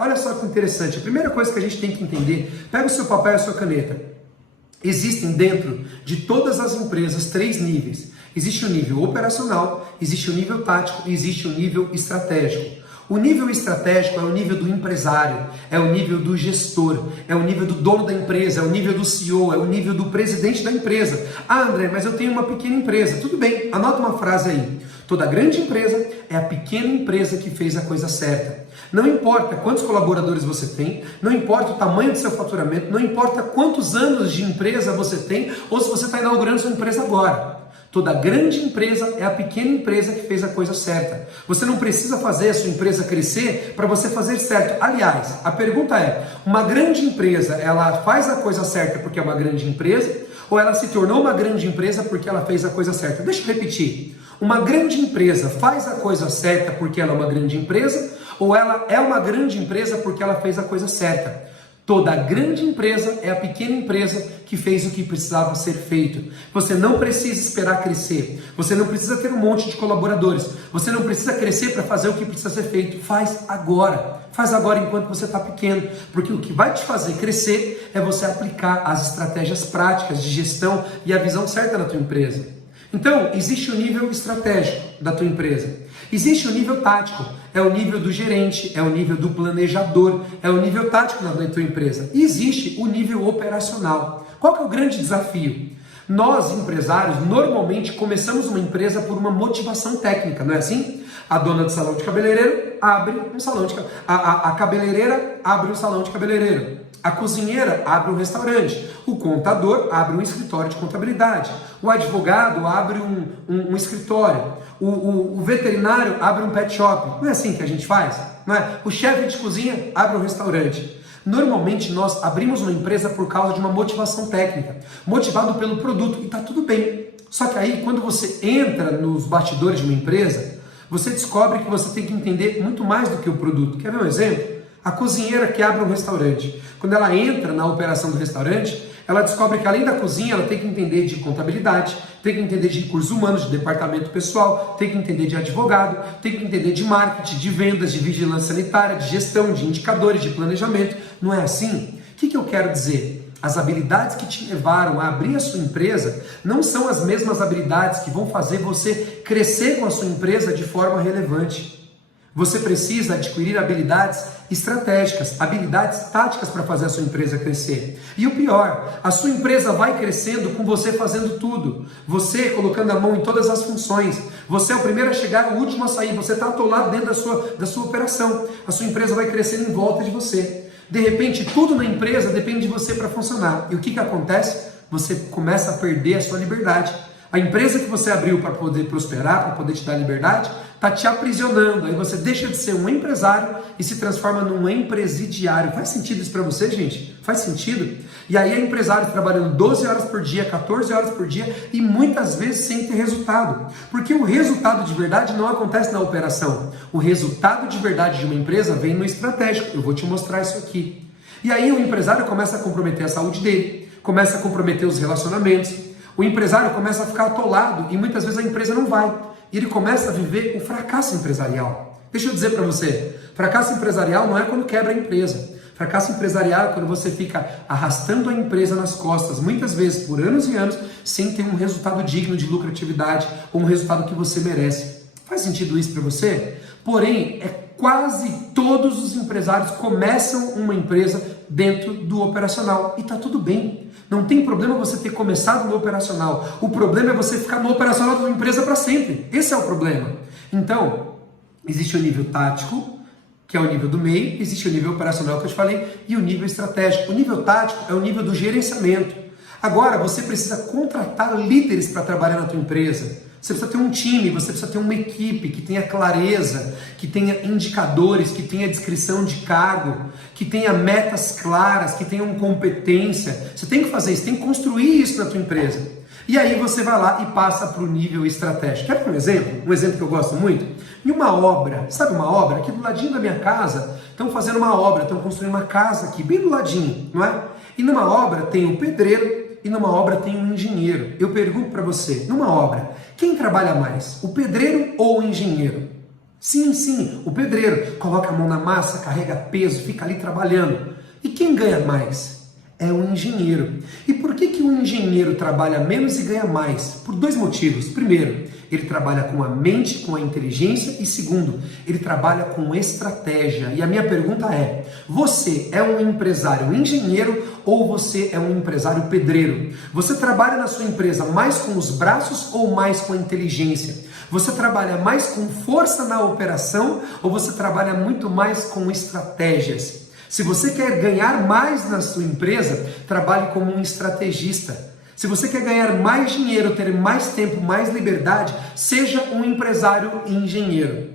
olha só que interessante. A primeira coisa que a gente tem que entender, pega o seu papel e a sua caneta. Existem dentro de todas as empresas 3 níveis. Existe o nível operacional, existe o nível tático e existe o nível estratégico. O nível estratégico é o nível do empresário, é o nível do gestor, é o nível do dono da empresa, é o nível do CEO, é o nível do presidente da empresa. Ah, André, mas eu tenho uma pequena empresa. Tudo bem, anota uma frase aí. Toda grande empresa é a pequena empresa que fez a coisa certa. Não importa quantos colaboradores você tem, não importa o tamanho do seu faturamento, não importa quantos anos de empresa você tem ou se você está inaugurando sua empresa agora. Toda grande empresa é a pequena empresa que fez a coisa certa. Você não precisa fazer a sua empresa crescer para você fazer certo. Aliás, a pergunta é, uma grande empresa, ela faz a coisa certa porque é uma grande empresa ou ela se tornou uma grande empresa porque ela fez a coisa certa? Deixa eu repetir. Uma grande empresa faz a coisa certa porque ela é uma grande empresa ou ela é uma grande empresa porque ela fez a coisa certa? Toda grande empresa é a pequena empresa que fez o que precisava ser feito. Você não precisa esperar crescer. Você não precisa ter um monte de colaboradores. Você não precisa crescer para fazer o que precisa ser feito. Faz agora. Faz agora enquanto você está pequeno. Porque o que vai te fazer crescer é você aplicar as estratégias práticas de gestão e a visão certa da tua empresa. Então, existe o nível estratégico da tua empresa. Existe o nível tático, é o nível do gerente, é o nível do planejador, é o nível tático da tua empresa. E existe o nível operacional. Qual que é o grande desafio? Nós, empresários, normalmente começamos uma empresa por uma motivação técnica, não é assim? A dona do salão de cabeleireiro abre um salão de a cabeleireira abre um salão de cabeleireiro. A cozinheira abre um restaurante. O contador abre um escritório de contabilidade. O advogado abre um escritório. O veterinário abre um pet shop. Não é assim que a gente faz? Não é? O chefe de cozinha abre um restaurante. Normalmente nós abrimos uma empresa por causa de uma motivação técnica, motivado pelo produto, e está tudo bem. Só que aí, quando você entra nos bastidores de uma empresa, você descobre que você tem que entender muito mais do que o produto. Quer ver um exemplo? A cozinheira que abre um restaurante, quando ela entra na operação do restaurante, ela descobre que além da cozinha, ela tem que entender de contabilidade, tem que entender de recursos humanos, de departamento pessoal, tem que entender de advogado, tem que entender de marketing, de vendas, de vigilância sanitária, de gestão, de indicadores, de planejamento. Não é assim? O que eu quero dizer? As habilidades que te levaram a abrir a sua empresa não são as mesmas habilidades que vão fazer você crescer com a sua empresa de forma relevante. Você precisa adquirir habilidades estratégicas, habilidades táticas para fazer a sua empresa crescer. E o pior, a sua empresa vai crescendo com você fazendo tudo. Você colocando a mão em todas as funções. Você é o primeiro a chegar, o último a sair. Você está atolado dentro da sua operação. A sua empresa vai crescendo em volta de você. De repente, tudo na empresa depende de você para funcionar. E o que acontece? Você começa a perder a sua liberdade. A empresa que você abriu para poder prosperar, para poder te dar liberdade, está te aprisionando. Aí você deixa de ser um empresário e se transforma num empresidiário. Faz sentido isso para você, gente? Faz sentido? E aí é empresário trabalhando 12 horas por dia, 14 horas por dia e muitas vezes sem ter resultado. Porque o resultado de verdade não acontece na operação. O resultado de verdade de uma empresa vem no estratégico. Eu vou te mostrar isso aqui. E aí o empresário começa a comprometer a saúde dele, começa a comprometer os relacionamentos. O empresário começa a ficar atolado e muitas vezes a empresa não vai. E ele começa a viver o fracasso empresarial. Deixa eu dizer para você, fracasso empresarial não é quando quebra a empresa. Fracasso empresarial é quando você fica arrastando a empresa nas costas, muitas vezes por anos e anos, sem ter um resultado digno de lucratividade ou um resultado que você merece. Faz sentido isso para você? Porém, quase todos os empresários começam uma empresa dentro do operacional e está tudo bem. Não tem problema você ter começado no operacional. O problema é você ficar no operacional da sua empresa para sempre. Esse é o problema. Então, existe o nível tático, que é o nível do meio, existe o nível operacional que eu te falei, e o nível estratégico. O nível tático é o nível do gerenciamento. Agora, você precisa contratar líderes para trabalhar na tua empresa. Você precisa ter um time, você precisa ter uma equipe que tenha clareza, que tenha indicadores, que tenha descrição de cargo, que tenha metas claras, que tenha competência. Você tem que fazer isso, tem que construir isso na tua empresa. E aí você vai lá e passa para o nível estratégico. Quer um exemplo? Um exemplo que eu gosto muito? Em uma obra, sabe uma obra? Aqui do ladinho da minha casa, estão fazendo uma obra, estão construindo uma casa aqui, bem do ladinho, não é? E numa obra tem o pedreiro, e numa obra tem um engenheiro. Eu pergunto para você, numa obra, quem trabalha mais? O pedreiro ou o engenheiro? Sim, sim, o pedreiro coloca a mão na massa, carrega peso, fica ali trabalhando. E quem ganha mais? É o engenheiro. E por que o engenheiro trabalha menos e ganha mais? Por dois motivos. Primeiro, ele trabalha com a mente, com a inteligência. E segundo, ele trabalha com estratégia. E a minha pergunta é, você é um empresário engenheiro ou você é um empresário pedreiro? Você trabalha na sua empresa mais com os braços ou mais com a inteligência? Você trabalha mais com força na operação ou você trabalha muito mais com estratégias? Se você quer ganhar mais na sua empresa, trabalhe como um estrategista. Se você quer ganhar mais dinheiro, ter mais tempo, mais liberdade, seja um empresário engenheiro.